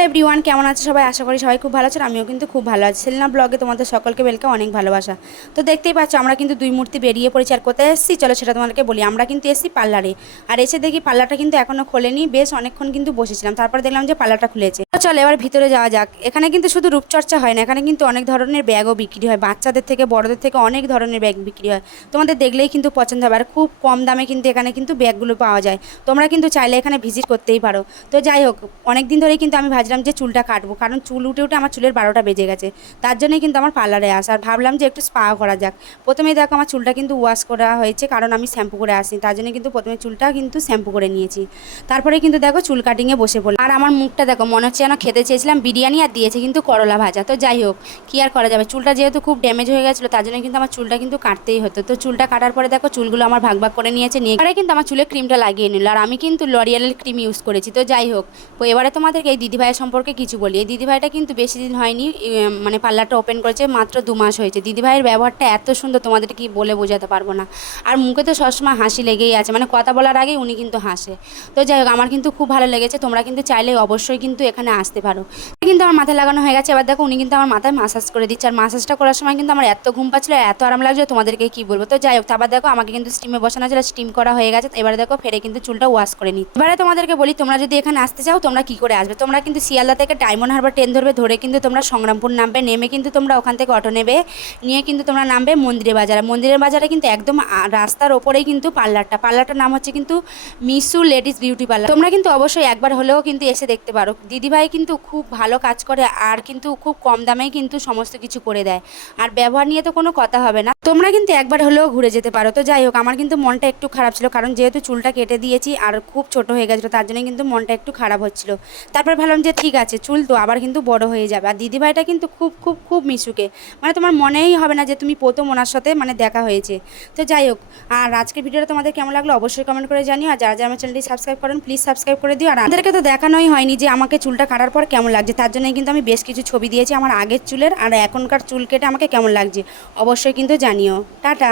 Hello everyone, কেমন আছে সবাই? আশা করি সবাই খুব ভালো আছেন। আমিও কিন্তু খুব ভালো আছি। সেলিনা ব্লগে তোমাদের সকলকে ওয়েলকাম, অনেক ভালোবাসা। তো দেখতেই পাচ্ছ আমরা কিন্তু দুই মূর্তি বেরিয়ে পড়েছি। আর কোথায় এসেছি চলো সেটা তোমাদেরকে বলি। আমরা কিন্তু এসেছি পার্লারে, আর এসে দেখি পার্লারটা কিন্তু এখনও খোলেনি। বেশ অনেকক্ষণ কিন্তু বসেছিলাম, তারপরে দেখলাম যে পার্লারটা খুলেছে। তো চলো এবার ভিতরে যাওয়া যাক। এখানে কিন্তু শুধু রূপচর্চা হয় না, এখানে কিন্তু অনেক ধরনের ব্যাগও বিক্রি হয়, বাচ্চাদের থেকে বড়দের থেকে অনেক ধরনের ব্যাগ বিক্রি হয়। তোমাদের দেখলেই কিন্তু পছন্দ হবে, আর খুব কম দামে কিন্তু এখানে কিন্তু ব্যাগগুলো পাওয়া যায়। তোমরা কিন্তু চাইলে এখানে ভিজিট করতেই পারো। তো যাই হোক, অনেক দিন ধরেই কিন্তু আমি ভাবছিলাম যে চুলটা কাটবো, কারণ চুল উঠে উঠে আমার চুলের 12টা বেজে গেছে। তার জন্যই কিন্তু আমার পার্লারে আসা, আর ভাবলাম যে একটু স্পা করা যাক। প্রথমেই দেখো আমার চুলটা কিন্তু ওয়াশ করা হয়েছে, কারণ আমি শ্যাম্পু করে আসি, তার জন্য কিন্তু প্রথমে চুলটা কিন্তু শ্যাম্পু করে নিয়েছি। তারপরে কিন্তু দেখো চুল কাটিংয়ে বসে পড়লাম। আর আমার মুখটা দেখো, মনে হচ্ছে যেন খেতে চেয়েছিলাম বিরিয়ানি, আর দিয়েছে কিন্তু করলা ভাজা। তো যাই হোক, কি আর করা যাবে, চুলটা যেহেতু খুব ড্যামেজ হয়ে গেছিলো, তার জন্য কিন্তু আমার চুলটা কিন্তু কাটতেই হতো। তো চুলটা কাটার পরে দেখো চুলগুলো আমার ভাগ ভাগ করে নিয়েছে, নিয়ে এবারে কিন্তু আমার চুলে ক্রিমটা লাগিয়ে নিল। আর আমি কিন্তু লরিয়ালের ক্রিম ইউজ করেছি। তো যাই হোক, এবারে তোমাদেরকে এই দিদিভাইয়ের সম্পর্কে কিছু বলি। এই দিদিভাইটা কিন্তু বেশি দিন হয়নি, মানে পার্লারটা ওপেন করেছে, মাত্র 2 মাস হয়েছে। দিদিভাইয়ের ব্যবহারটা এত সুন্দর, তোমাদের কি বলে বোঝাতে পারবো না। আর মুখে তো সবসময় হাসি লেগেই আছে, মানে কথা বলার আগেই উনি কিন্তু হাসে। তো যাই হোক, আমার কিন্তু খুব ভালো লেগেছে। তোমরা কিন্তু চাইলে অবশ্যই কিন্তু এখানে আসতে পারো। কিন্তু আমার মাথায় লাগানো হয়ে গেছে। এবার দেখো উনি কিন্তু আমার মাথায় মাসাজ করে দিচ্ছে, আর মাসাজটা করার সময় কিন্তু আমার এত ঘুম পাচ্ছিল, এত আরাম লাগছে, তোমাদেরকে কি বলবো। তো যাই হোক, তারপর দেখো আমাকে কিন্তু স্টিমে বসানো ছিল, স্টিম করা হয়ে গেছে। এবারে দেখো ফেরে কিন্তু চুলটা ওয়াশ করে নিই। এবারে তোমাদেরকে বলি, তোমরা যদি এখানে আসতে চাও তোমরা কি করে আসবে। তোমরা কিন্তু শিয়ালদা থেকে ডায়মন্ড হারবার ট্রেন ধরবে, ধরে কিন্তু তোমরা সংগ্রামপুর নামবে, নেমে কিন্তু তোমরা ওখান থেকে অটো নেবে, নিয়ে কিন্তু তোমরা নামবে মন্দিরের বাজারে। মন্দিরের বাজারে কিন্তু একদম রাস্তার ওপরেই কিন্তু পার্লারটার নাম হচ্ছে কিন্তু মিশু লেডিস বিউটি পার্লার। তোমরা কিন্তু অবশ্যই একবার হলেও কিন্তু এসে দেখতে পারো। দিদিভাই কিন্তু খুব ভালো কাজ করে, আর কিন্তু খুব কম দামেই কিন্তু সমস্ত কিছু করে দেয়। আর ব্যবহার নিয়ে তো কোনো কথা হবে না, তোমরা কিন্তু একবার হলেও ঘুরে যেতে পারো। তো যাই হোক, আমার কিন্তু মনটা একটু খারাপ ছিল, কারণ যেহেতু চুলটা কেটে দিয়েছি আর খুব ছোট হয়ে গেছিলো, তার জন্য কিন্তু মনটা একটু খারাপ হচ্ছিল। তারপর ভাবলাম যে ঠিক আছে, চুল তো আবার কিন্তু বড় হয়ে যাবে। আর দিদিভাইটা কিন্তু খুব খুব খুব মিশুকে, মানে তোমার মনেই হবে না যে তুমি প্রথম ওনার সাথে মানে দেখা হয়েছে। তো যাই হোক, আর আজকের ভিডিওটা তোমাদের কেমন লাগলো অবশ্যই কমেন্ট করে জানিও। আর যারা যারা আমার চ্যানেলটি সাবস্ক্রাইব করেন প্লিজ সাবস্ক্রাইব করে দিও। আর আমাদেরকে তো দেখানোই হয়নি যে আমাকে চুলটা কাটার পর কেমন লাগছে, তার জন্যই কিন্তু আমি বেশ কিছু ছবি দিয়েছি আমার আগের চুলের আর এখনকার চুল কেটে আমাকে কেমন লাগছে। অবশ্যই কিন্তু জানিও। টাটা।